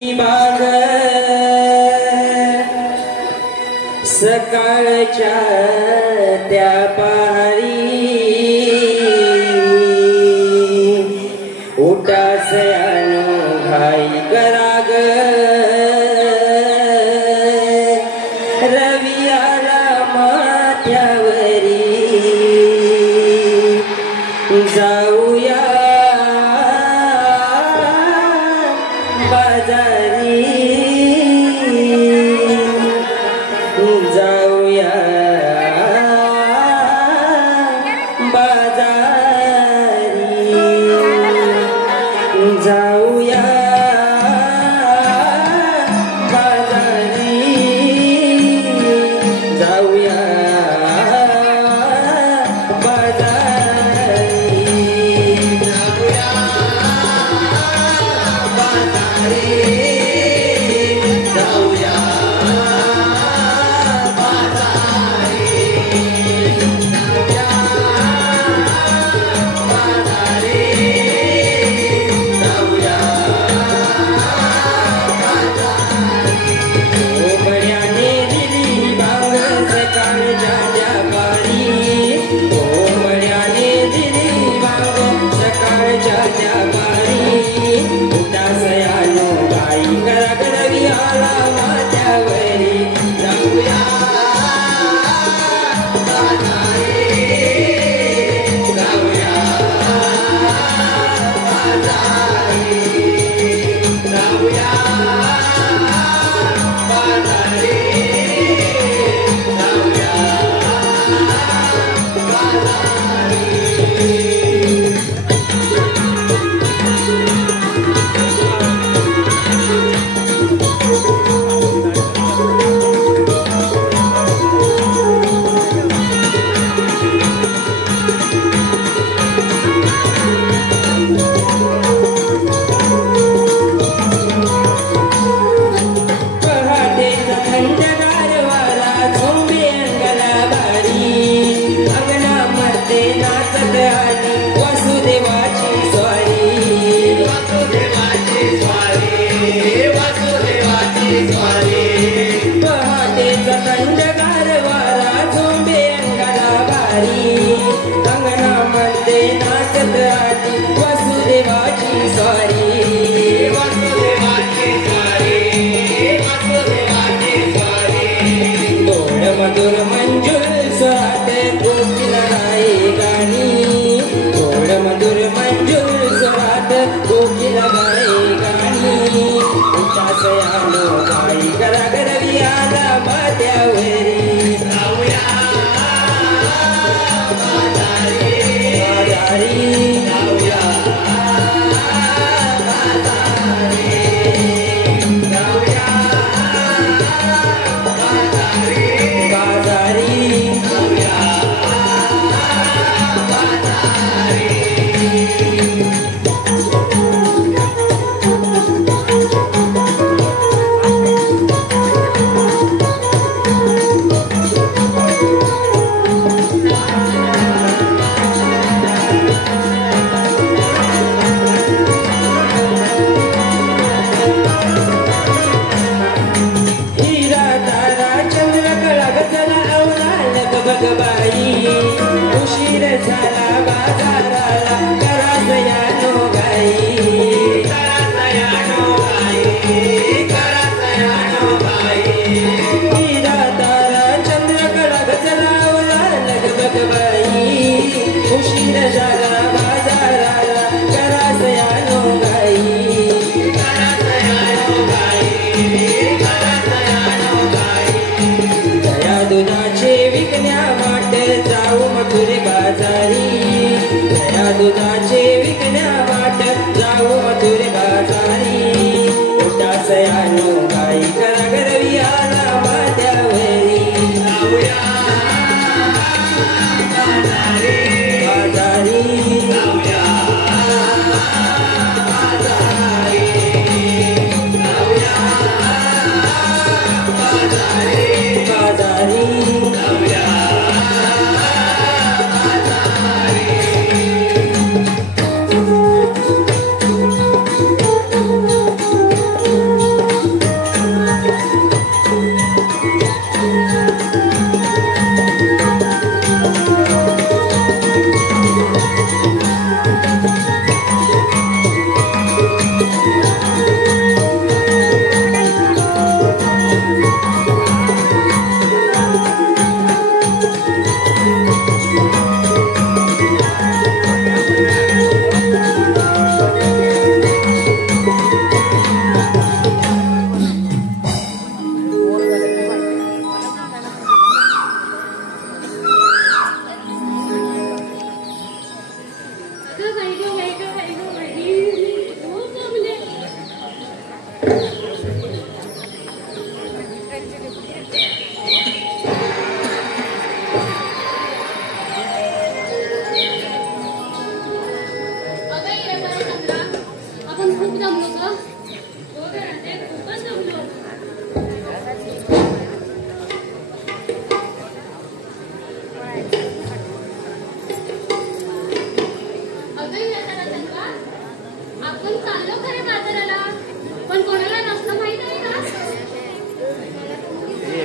बाग सकाळच्या त्या पहारी उठास आणू घाई कराग रवी आला माथ्यावरी जाऊया बाजारी जाऊया बाजारी जाऊया बाजारी जाऊया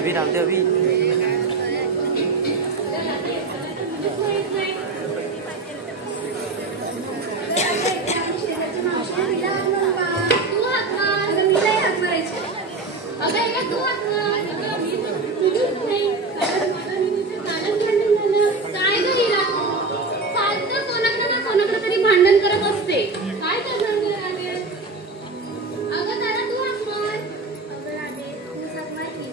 अभी डाल दे अभी. भांडण करत असते काय करणार अगं दादा तू हाक मार अगं राधे तू हाक मार की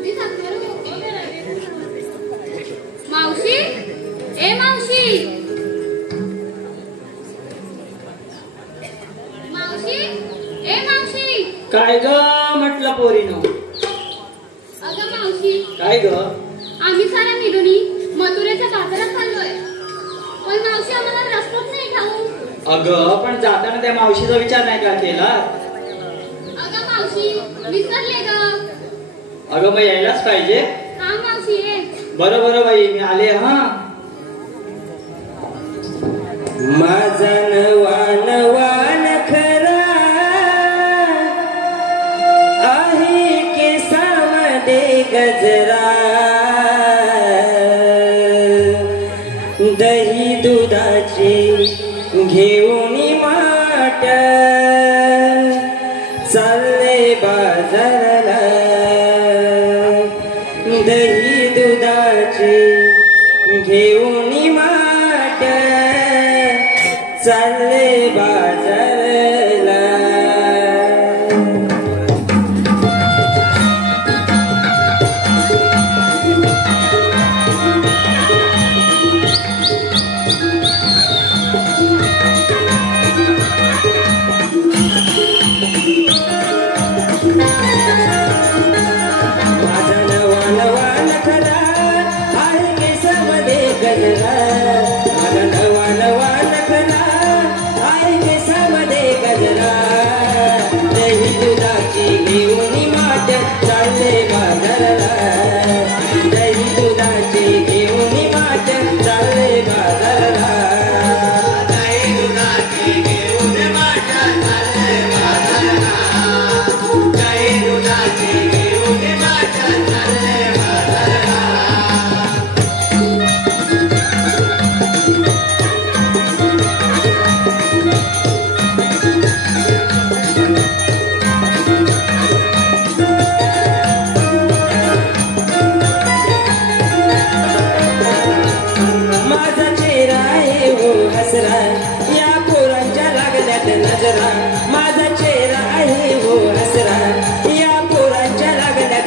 मी हाक मारू मावशी ए मावशी मावशी ए मावशी काय ग म्हटलं पोरीनो. अगं मावशी काय ग. आम्ही साऱ्या मिळून मथुरेच्या बाजारात चाललोय पण मावशी आम्हाला रस्ताच नाही ठाऊक. अगं पण जाताना त्या मावशीचा विचार नाही का केला. अगं मावशी विसरले ग. अगं मग यायलाच पाहिजे. हा मावशी ये. बरं बरं बाई मी आले. हा माझा नवा नवा नखरा आहे केसामध्ये गजरा दही दुधाची घेऊन माट चालले बाजाराला दही दुधाची घेऊन माट चालले बाजाराला.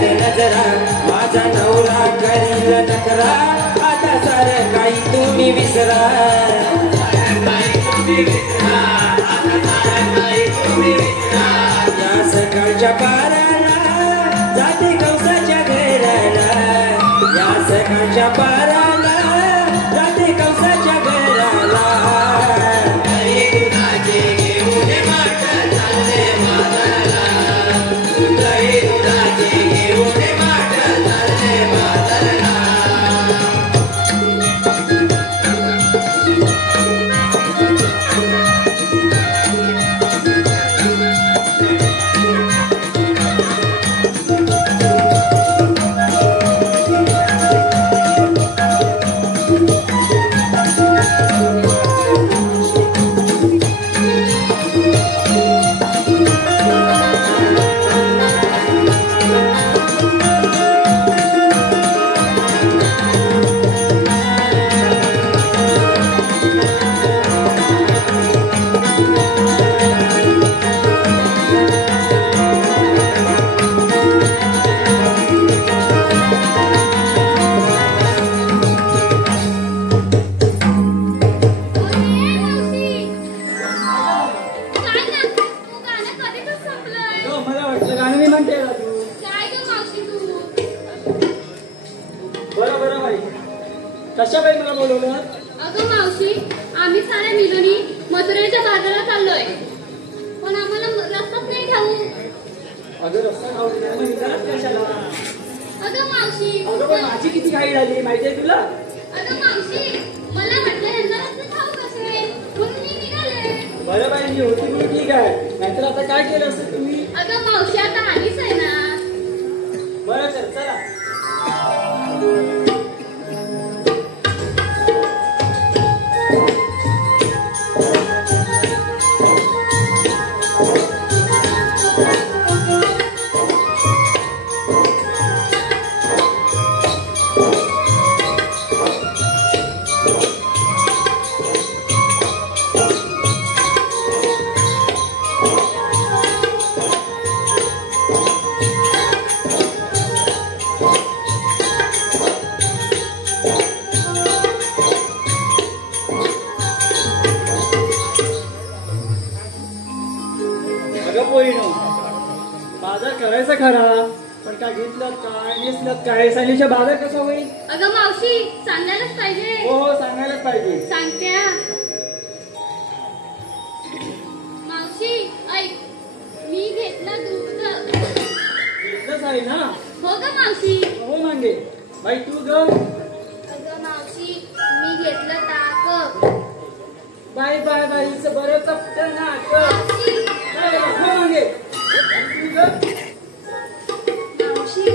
माझा नवरा करील नकरा आता सारं काही तुम्ही विसरा. या सकाळच्या पाराला जाते कंसाच्या घराला या सकाळच्या पाराला जाते कंसाच्या घराला. कशा बाई मला बोलवलं. अगं मावशी आम्ही साऱ्या मिळून मथुरेच्या बाजारात चाललोय पण आम्हाला रस्ताच नाही ठाऊक. अगं रस्ता ठाऊक नाही मग विचारच कशाला. अगं मावशी अगं पण माझी किती घाई झाली माहितीये तुला. अगं मावशी मला वाटलं यांना रस्ता ठाऊक असेल म्हणून मी निघाले. बरं बाई मी होती म्हणून ठीक आहे नाहीतर आता काय केलं असतं तुम्ही. अगं मावशी आता आलीच आहे ना. बाजार करायचा खरा, पण काय घेतलं काय नेसलं काय सांगलीच्या बाजार कसा होईल? अगं मावशी सांगायलाच पाहिजे. हो सांगायलाच पाहिजे. सांगत्या मावशी ऐक, मी घेतलं दूध. घेतलंच आहे ना? हो ग मावशी. हो मांगे बाई तू ग. अगं मावशी मी घेतलं ताक. बाय बाय बाईचं बरं चपटं ना मावशी हो मांगे तू ग. मावशी मी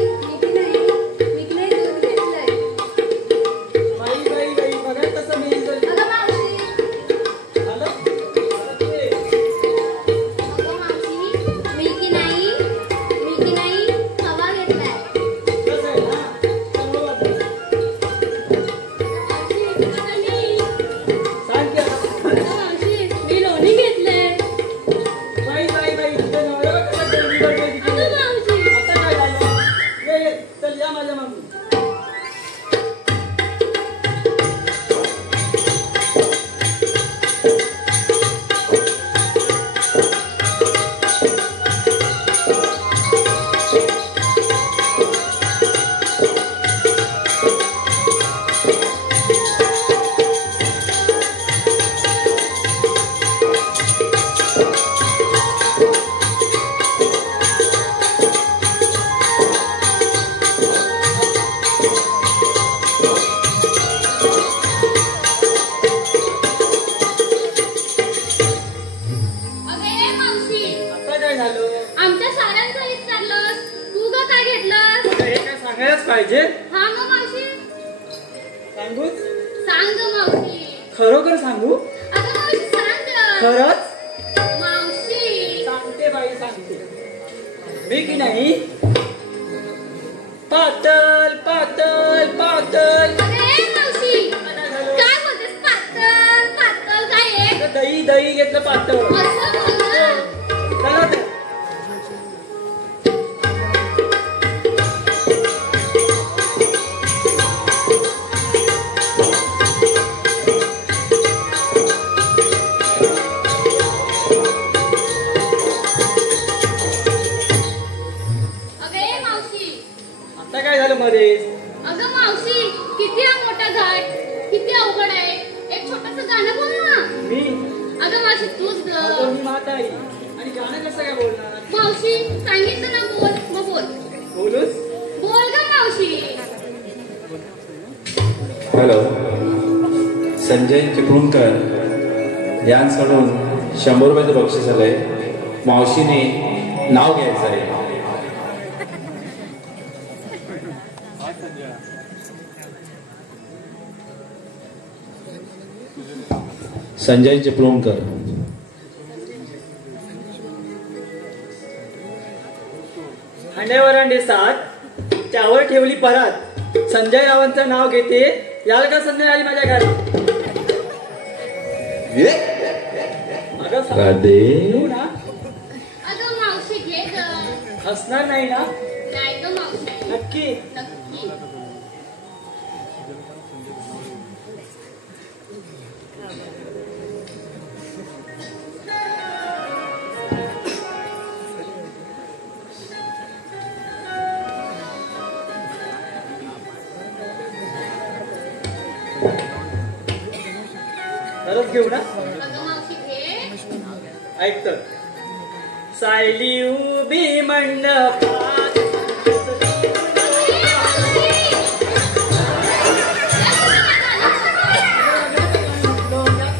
नाही दूध घेतलंय. बाई बाई बाई बघा कसं मी अगं मावशी. झालं अगं मावशी मी की नाही खवा घेतलाय. कसं आहे ना चांगलं वाटलं. मावशी आता मी. सांग की आता. अगं मावशी मी लोणी घेतलंय. बाई बाई बाई तुझं नवरा कसं गर्दी करतोय तिकडे. अगं मावशी. आता काय झालं? ये चल या माझ्या मागून. अगं ये मावशी. आता काय झालं? आमच्या साऱ्यांचं विचारलं. तू ग काय घेतलं? आता हे काय सांगायलाच पाहिजे. हा मग मावशी. सांगूच? सांग ग मावशी. खरोखर सांगू? अगं मावशी सांग ग. खरंच? मावशी. सांगते बाई सांगते. मी की नाही पातळ पातळ पातळ. अगं ये मावशी. काय बोलतेस? पातळ पातळ काय आहे? दही दही घेतलं पातळ. असं बोल ना. चला तर. अगं ये मावशी. आता काय झालं मध्ये? अगं मावशी किती हा मोठा घाट, किती अवघड आहे. एक छोटस गाणं बोल ना. मी अगं मावशी तूच अगं, ग. मी माता आहे आणि गाणं कसं काय बोलणार? मावशी सांगितलं ना बोल मग बोल. बोलूच? बोल ग मावशी. हॅलो, संजय चिपळूणकर यांकडून 100 रुपयाचं बक्षीस आलंय. मावशीने नाव घ्यायचं आहे. संजय चिपळूणकर. हांड्यावर अंडे 7 त्यावर ठेवली परात. संजय रावांचं नाव घेते. याल का संजय आली माझ्या घरी? अगं राधे. सांगू ना? अगं मावशी घे ग. हसणार नाही ना? नाही ग मावशी. नक्की? नक्की. खरंच घेऊ ना? अगं मावशी घे. ऐक तर. सायली उभी मंडपात.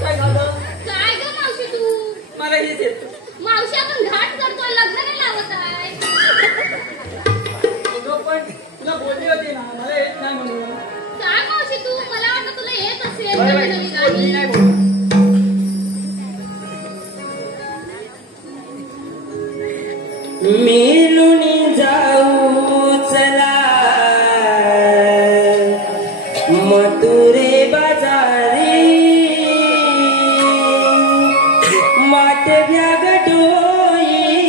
काय झालं? काय ग मावशी तू? मला हेच येत. मावशी आपण घाट करतोय, लग्न नाही लावत आहे. पण तुला बोलली होती ना मला येत नाही म्हणून. काय मावशी तू? मला वाटतं तुला येत असेल बाय बाय. नवीन बोल, मी गाणी. नाही बोलत. मिलून जाऊ चला मथुरे बाजारी माटव्या गडोईवरी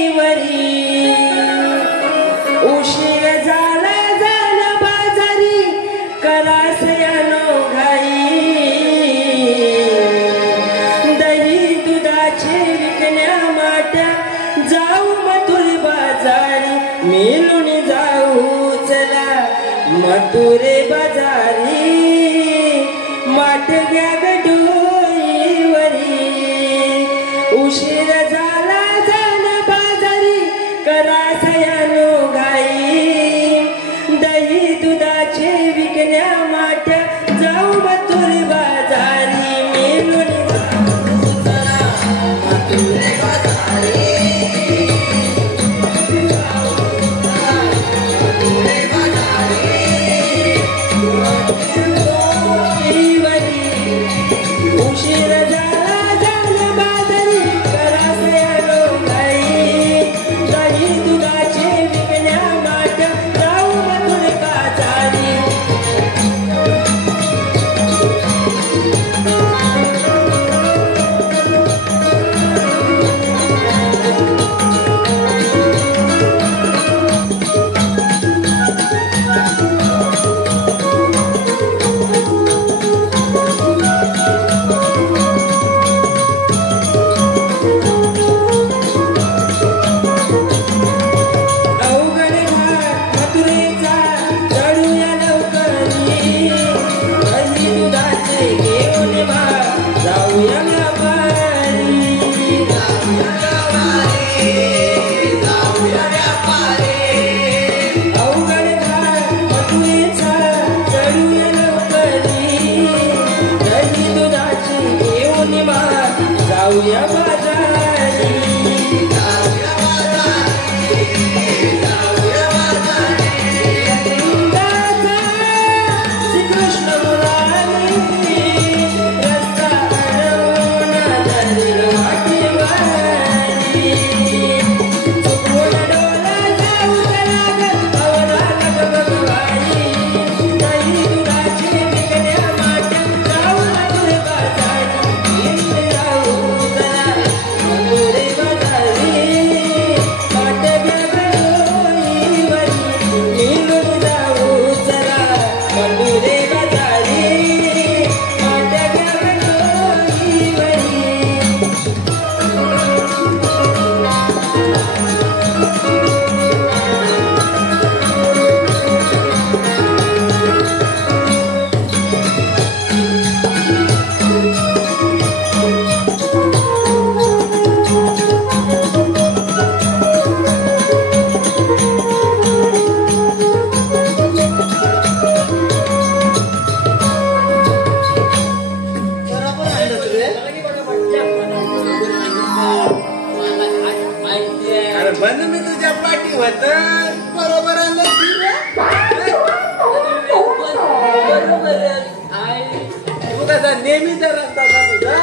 उशीर झाला झाला बाजारी करास यानो घाई दही दुधाचे विकण्या माट्या जाऊ मथुरे बाजारी मिळून जाऊ चला मथुरे बाजारी माठ घ्या गडोईवरी उशीर झाला झाला बाजारी करा सयानो गाई दही दुधाचे विकण्या माठ जाऊ मथुरे बाजारी मिळून जाऊ चला मथुरे बाजारी उशीर झाला झाला बाजारी करा सयानो गाई दही दुधाचे विकण्या माठ जाऊ मथुरे बाजारी अवघड घाट मथुरेचा चढूया लवकरी दही दुधाचे घेऊन जाऊया अवघड घाट मथुरेचा चढूया लवकरी दही दुधाचे घेऊन जाऊया बाजारी श्रीकृष्ण मुरारी रस्ता अडवून धरील वाटेवारी चुकवून डोला जाऊ लाग अवराग भगवाई दही दुधाचे विकण्या माठ जाऊ मथुरे बाजारी मिळून जाऊ चला मथुरे बाजारी माठ घ्या गडोईवरी मिळून जाऊ चला मथुरे बाजारी माठ घ्या गडोईवरी अरे बंद मी तुझ्या पाठी होत बरोबर आलं तू कसा नेहमीचा रस्ता तुझा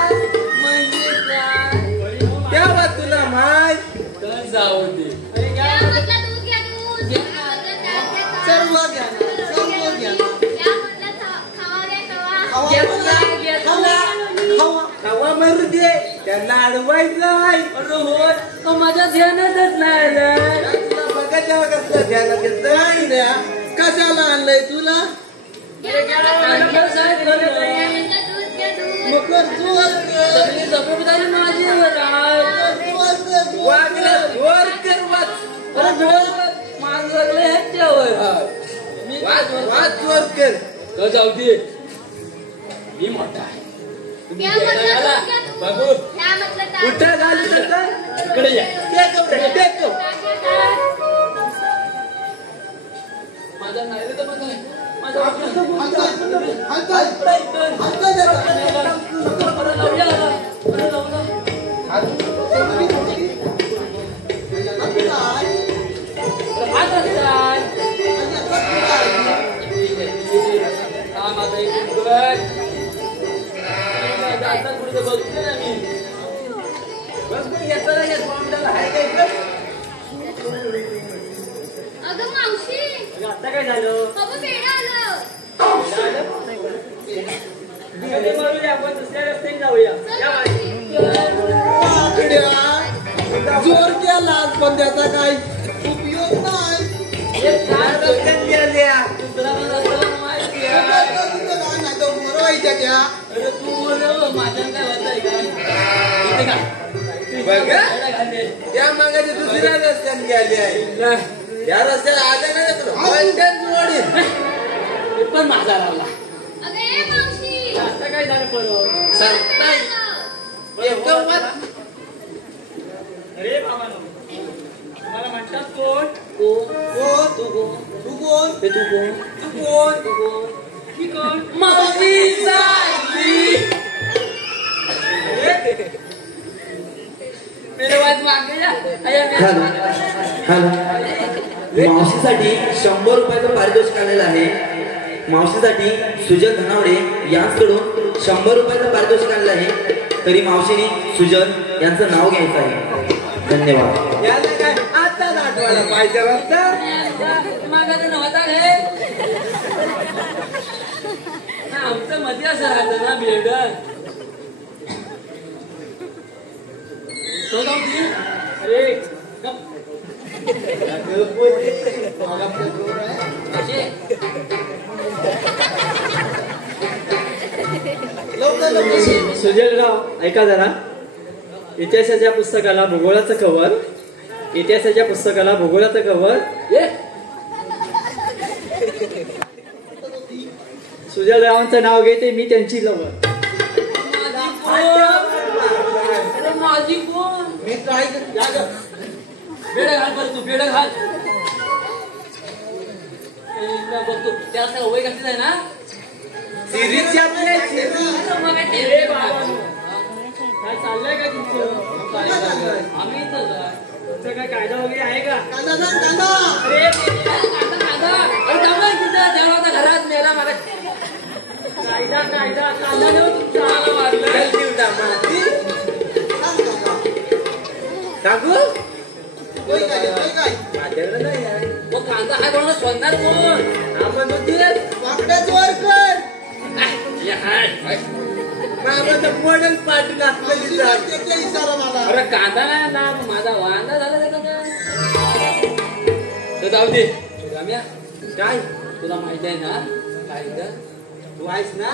तेव्हा तुला माहित जाऊ दे क्या मतलब दूध घ्या दूध क्या मतलब ताक घ्या ताक सर्व घ्या ना, सर्व घ्या ना. क्या मतलब खावा घ्या खावा खावा मरू दे त्यांना अडवायचं आहे माझ्या ध्यानातच नाही आलं. तुला बघायच्या कसलं घ्यायला घेतलं आणि द्या कशाला आणलंय तुला मतलब दूध घ्या दूध मग सगळी जबाबदारी माझ्यावर आहे. वर कर माझं सगळं ह्याच्यावर. वाच वर कर तर जाऊ दे मी मोठा आहे. क्या मतलब दूध घ्या दूध बाबू क्या मतलब ताक कुठं झाली तर इकडे या. टेक माझा नाही रे तर माझा आहे. माझा परत लावूया आता. परत लावू ना. आता काय? हा माझा एक गट. आता कुठे बघतोय ना मी. बस मग येतो ना येत बॉम्बला आहे का इकडं अगं मावशी आता काय झालं? बाबा पेढा आलं आपण दुसऱ्या रस्त्याने जाऊया. चल मावशी. जोर केला पण त्याचा काही उपयोग नाही. काय रस्त्यात गेल्या. दुसरा रस्ता माहिती आहे. तो मरवायच्या त्या. अरे तू बोल माझ्या काय होतंय का? बघ त्या मागाच्या दुसऱ्या रस्त्यात गेले आहे. या रस्त्याला आलं नाही तुला बंडन जोडी हे पण माझा लावला. अगं ए मावशी आता काय झालं परत? सांगताय एकदम अरे बाबांनो, मला म्हणतात कोण? कोण तू कोण? तू कोण हे तू कोण? तू कोण तू कोण? मी कोण? मावशीचा आई. मेरे वाद मागे जा. आया मेरे मावशीसाठी 100 रुपयाचं पारितोषिक आलेलं आहे. मावशीसाठी सुजल धनावडे यांच्याकडून 100 रुपयाचं पारितोषिक आलेलं आहे. तरी मावशीने सुजल यांचं नाव घ्यायचं आहे. धन्यवाद. याला काय आता आठवायला पाहिजे रस्ता माझा तर नव्हता रे. आमचं मध्ये असं राहतं ना बिल्डर. अरे सुजलराव ऐका जरा. इतिहासाच्या पुस्तकाला भूगोलाचं कव्हर. इतिहासाच्या पुस्तकाला भूगोलाचं कव्हर. सुजलरावांचं नाव घेते मी त्यांची लवर. माझी कोण? मी काय बेड घाल बरं तू. बेड घाल. बघतो त्या वय कसं आहे ना. सिरीजची आपल्या काय चाललंय का तुमचं? आम्ही इथं तुमचं काय कायदा वगैरे आहे का? कांदा कांदा अरे देवाच्या घरात मेला मला. कायदा कायदा कांदा देऊ तुमचा आला मारला. काकू माझ्याकडे नाही आहे. मग कांदा हा कोणाला सोडणार कोण? आपण वाकड्याच वर कर मामाचं मॉडेल पाठी इशारा मला. अरे कांदा नाही ना माझा वांदा झाला त्याचा तर जाऊ दे. रम्या काय तुला माहिती आहे ना काय तू आहेस ना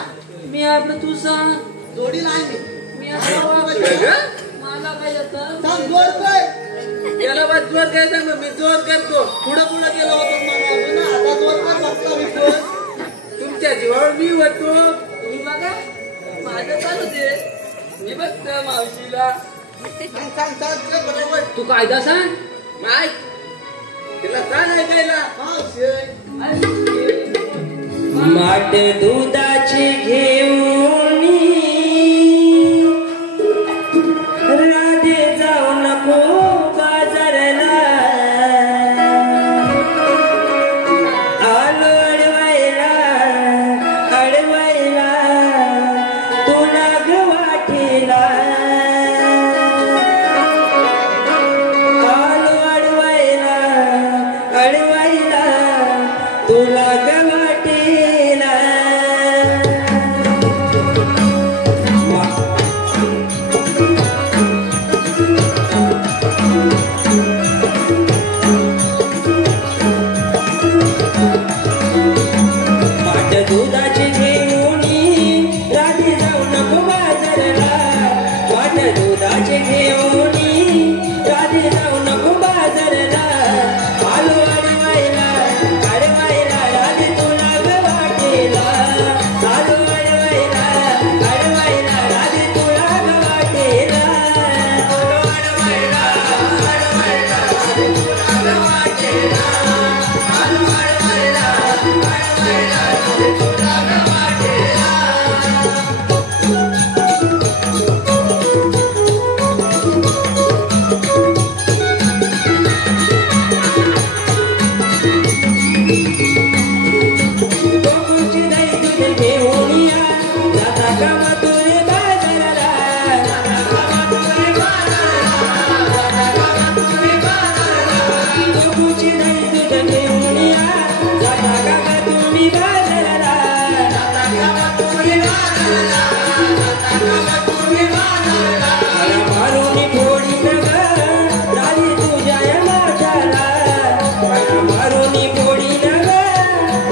मी आपलं तू सांग. जोडी नाही मी असं वागतो. मला काय येतं? सांग जोर कर. त्याला बस जोर करायचा मग मी जोर करतो. पुढं पुढं गेलो होतो ना आता जोर कर बसला मी जोर. तुमच्या जीवावर मी होतो. तुम्ही बघा माझं चालू दे. मी बघतो मावशीला. सांग सांग सांग तुला बरोबर तू कायदा सांग. माय तिला सांग ऐकायला. माठ दुधाची घेऊन राधे जाऊ नको बाजारला. आलो अडवायला अडवायला तुला ग वाटेला. आलो अडवायला अडवायला तुला ग वाटेला. माठ दुधाची घेऊन राधी जाऊ नको बाजारला. माठ दुधाची घेऊन राधी जाऊ नको बाजारला. आलो अडवायला अडवायला राधी तुला ग वाटेला. आलो अडवायला अडवायला राधी तुला ग वाटेला. आलो अडवायला अडवायला राधी तुला ग वाटेला. आलो अडवायला अडवायला राधी तुला ग वाटेला. गोकुळची दही दूध घेऊन या जाता का मथुरे बाजाराला. गोकुळची दही दूध घेऊन या जाता का मथुरे बाजाराला. मला मारून फोडी नग राधी तुझ्या या माठाला. मला मारून फोडी नग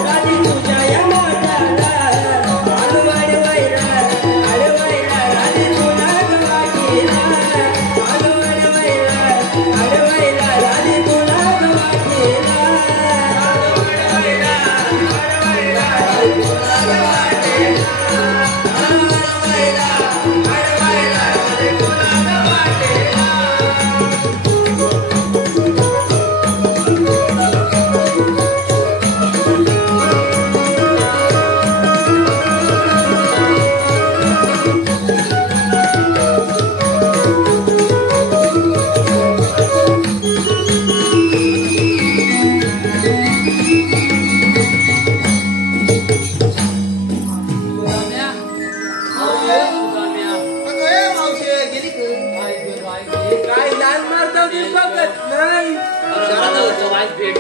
राधी तुझ्या या माठाला. आलो अडवायला अडवायला राधी तुला ग वाटेला. आलो अडवायला अडवायला राधी तुला ग वाटेला. आता होतं वाईट भेट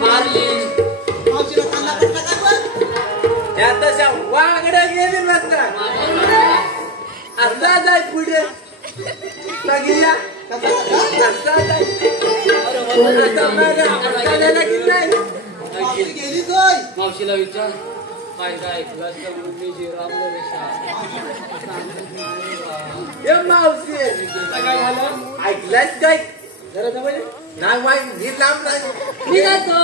मारली या तशा वागड्या गेली नसतात आता जाय पुढे लागल्या आता जाय मावशीला विचार काय काय मावशी काय झालं ऐकलास काय जरा जवळ ये. नाही माहिती मी लांब नाही मी जातो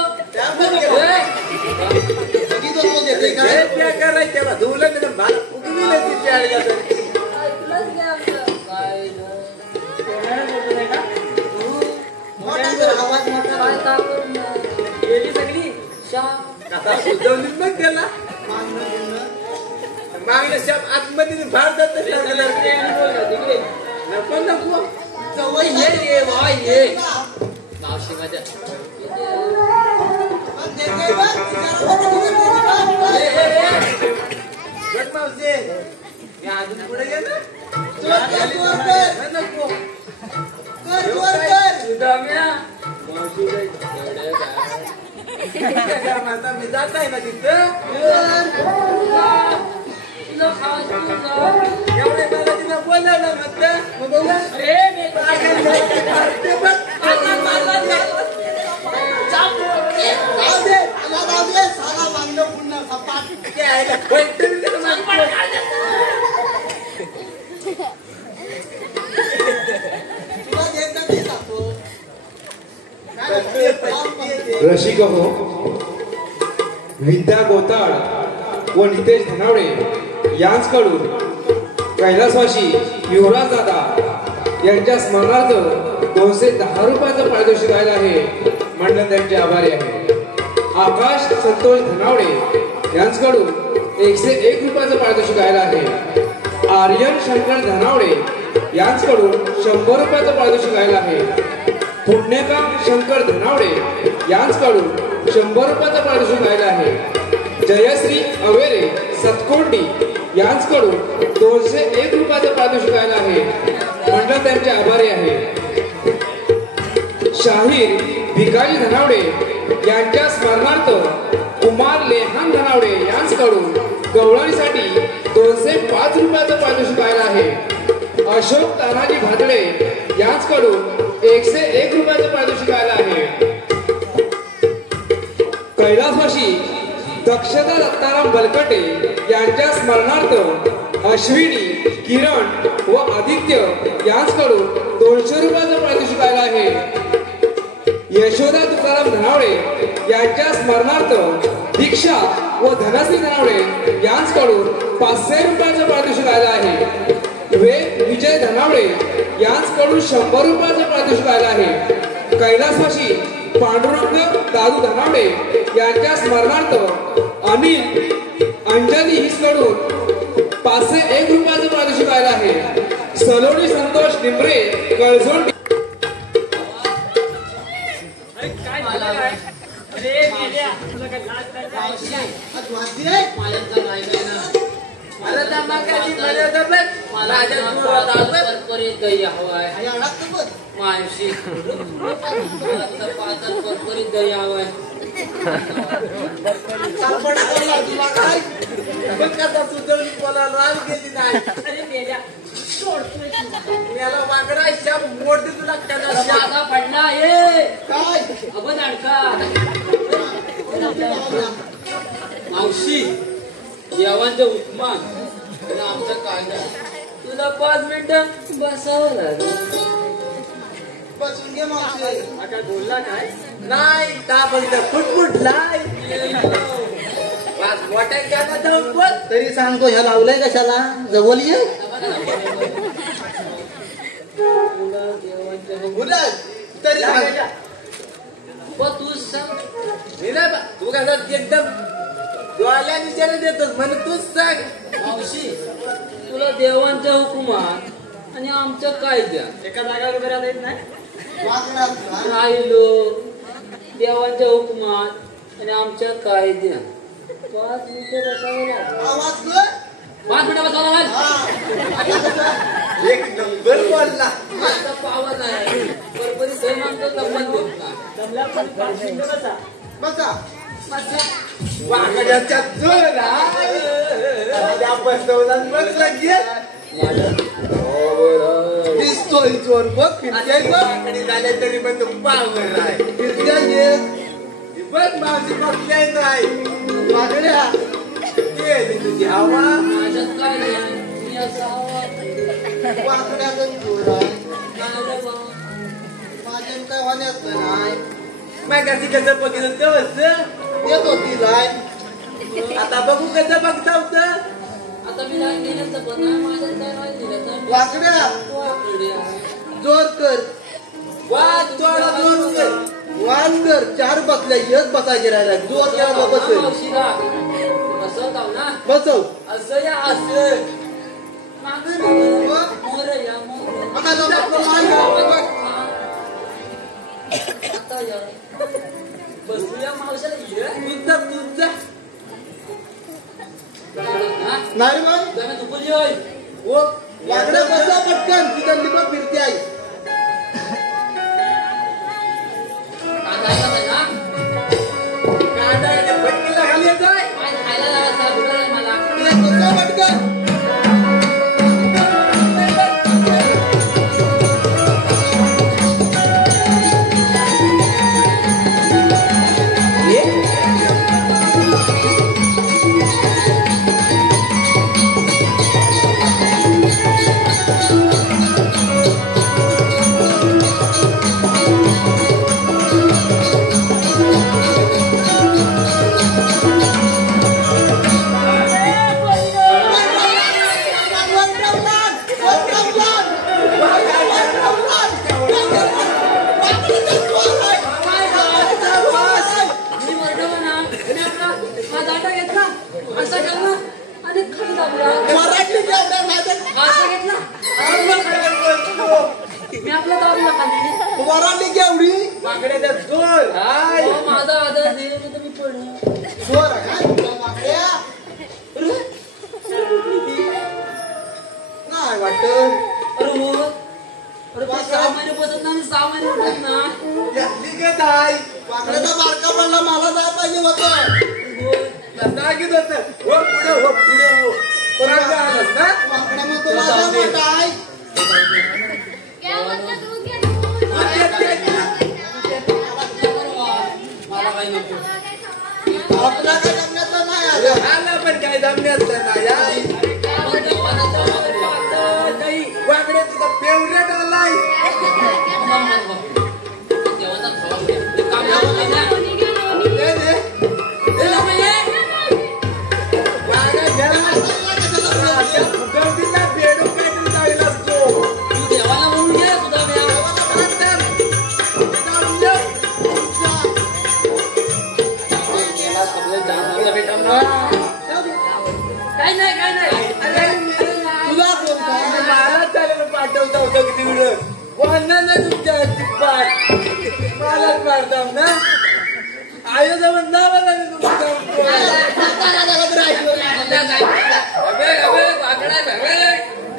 काय करायचं तेव्हा धुवलं नाही तर भात उगवी नाही तिथे आडगा तर. काय कोणाला बोलतो नाही का? आवाज मोठा काय ताकद गेली सगळी आता सुचवली मग त्याला मागल्या शाप आतमध्ये भार जात नको नको जवळ ये वा ये मावशी माझ्या मावशी मी अजून पुढे गेलो नको आता मी जात आहे ना तिथं एवढे मला तिला बोलावलं म्हटलं मग बघा रसिक हो विद्या गोताळ व नितेश धनावडे यांचकडून कैलासवासी युवराज दादा यांच्या स्मरणार्थ 210 रुपयाचं पारितोषिक आलं आहे. मंडळ त्यांचे आभारी आहे. आकाश संतोष धनावडे यांचकडून 101 रुपयाचं पारितोषिक आलं आहे. आर्यन शंकर धनावडे यांचकडून 100 रुपयाचं पारितोषिक आलं आहे. पुण्यका शंकर धनावडे यांचकडून 100 रुपयाचं पारितोषिक आलं आहे. जयश्री अवेरे सतकोंडी यांचकडून 201 रुपयाचं पारितोषिक आलं आहे. मंडळ त्यांचे आभारी आहे. शाहीर भिकाजी धनावडे यांच्या स्मरणार्थ कुमार लेहान धनावडे यांचकडून गवळणीसाठी 205 रुपयाचं पारितोषिक आलं आहे. अशोक तानाजी भादळे यांचकडून 101 रुपयाचं पारितोषिक आलं आहे. कैलासवासी दक्षता दत्ताराम बलकटे यांच्या स्मरणार्थ अश्विनी किरण व आदित्य यांचकडून 200 रुपयाचं पारितोषिक आलं आहे. यशोदा तुकाराम धनावडे यांच्या स्मरणार्थ दीक्षा व धनश्री धनावडे यांचकडून 500 रुपयाचं पारितोषिक आलं आहे. विजय धनावडे यांचकडून 100 रुपयाचं पारितोषिक आलं आहे. कैलासवासी पांडुरंग दादू धनावडे यांच्या स्मरणार्थ अनिल अंजली हिसकडून 501 रुपयाचं पारितोषिक आलं आहे. सलोनी संतोष निंबरे कळझोंड दही हवाय मावशी दही हवाय पडला ये मावशी देवांचं उपमान आमचं कायदा तुला 5 मिनिटं बसावं लागेल. बसून घे मावशी. काय बोलला काय नाही का बघितलं फुटफुटलाय मोठ्या जाऊन बोल तरी सांगतो ह्या लावलंय कशाला जवळ ये तरी तू सांग तू कसा एकदम डोळ्या विचार देतोस म्हणून तूच सांग. मावशी तुला देवांच्या हुकुमात आणि आमच्या कायद्या एका जागेवर उभे राहता येत नाही. राहिलो देवांच्या हुकुमात आणि आमच्या कायद्या 5 मिनिटं बसावं लागेल. 5 मिनिटं बसावं लागेल. एक नंबर बोलला. आता पावर नाही पण सोय मागतो जमला जमला पण 5 मिनिटं बसा. बसा बसा. वाकड्याच्या जोरा त्या बसवलाच बसला गेला दिसतोय चोर बघ फिरत्याय बघ वाकडी झाल्या तरी पण तू पावर आहे फिरत्याय येत बघ मावशी बसल्याय नाही वाकड्या गेली तुझी हवा माझ्यात काय नाही मी असं हवा वाकड्याचा चोर आहे काय रे बा माझ्या काय होण्यात नाही मग कशी कसं बघितलं तेव्हाच येत होती लाईन आता बघू कसं बघता होतं आता मी लाईन गेल्याचं पण नाही माझ्यात काय नाही दिलं वाकड्या जोर कर वाद थोडा जोर कर वाद कर 4 बसल्या एक बसायचे राहिला जोर केला बस मावशीला असं जाऊ ना बसव असं या असं मागं मोर या मोर आता जाऊ आता या बसूया मावशाला ये तुझा नाही मग जरा दुखली होय ओ वाकड्या बसा पटकन तिकडली पण फिरते आई कांदा पटकीला खाली येत आहे खायला जायचं बुडलं मला तिला बसा पटकन वाकड्याचा जोर माझा आदर दे तर मी पडू जोर वाकड्या नाही वाटत अरे हो अरे 6 महिने बसत नाही 6 महिने उठत ना यातली काय ताई वाकड्याचा बारका पडला मला जाय पाहिजे होतं सांगित होत हो पुढे हो परत आलास ना वाकड्या मग तुला काय मला काही नको आपला काय जमण्यात नाही आला पण काय जमण्यात नाही वाकडे तुझा फेवरेट आलाय बेडून काहीतरी जाईल असतो तू देवाला म्हणून घे तुझा काय नाही मला चालेल पाठवता होतं किती व्हिडिओ कोणा ना तुमच्या पाठ मलाच पाठवता ना आयोजन नावाला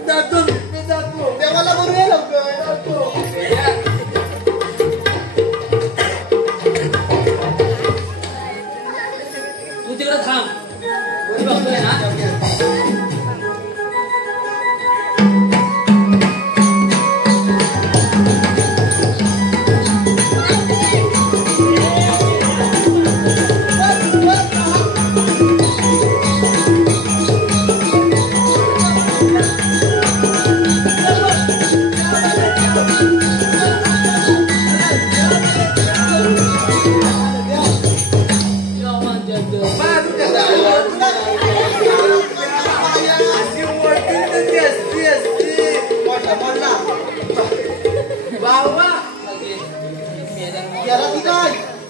जातो देवाला बरोबर लवकर तू तिकडे थांब कोणी बघतोय ना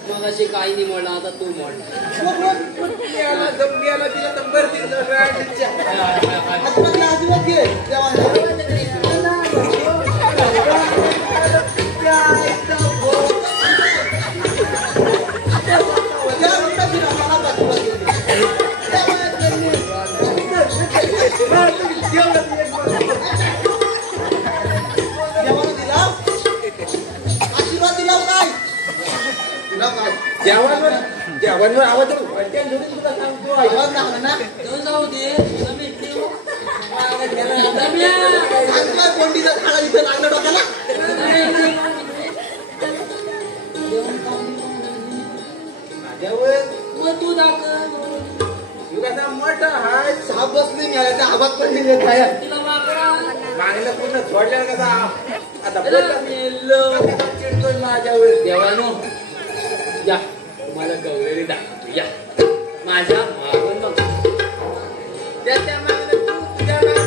मगाशी काही नाही म्हणला आता तू म्हणला तिला नंबर दिला जेवणवर आवाज तुला सांगतो आवाज ना जाऊ दे कोंडीचा खाडा इथे लागला डोक्याला तू दाखव कसा मोठा हाय साप बसले मी आला आवाज पण मागला पूर्ण सोडल्या कसा आता चिडतोय माझ्यावर देवानो या तुम्हाला गवळी दाखवतो या माझ्या मागून बघ त्याच्या मागणं तू तुझ्या मागणं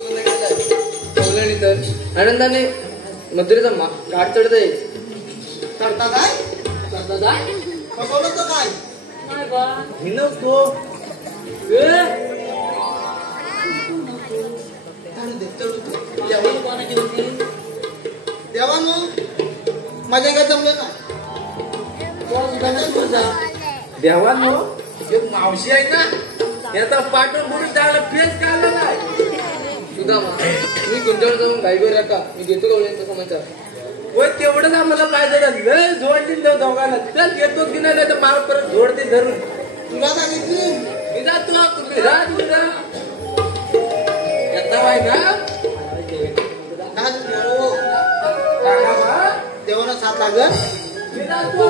मी आता आली तर आनंदाने मधुरेचा घाट चढत आहे करता काय करता काय फसवलं तर काय नाही बा हिनच तो देवानो माझ्या काय जमलं ना देवानो एक मावशी आहे ना त्याचा पाठवून म्हणून त्याला फेस काढला नाही सुद्धा मी तुमच्याकडे जाऊन गाईवर राखा मी घेतो गवळ्यांचा समाचार होय तेवढंच आम्हाला पाहिजे लय जोडली दोघांना चल येतो की नाही तर मार परत जोडते धरून तुला सांगितली मी जातो तुम्ही जा तुझा येता बाय ना देवाना साथ लागल मी जातो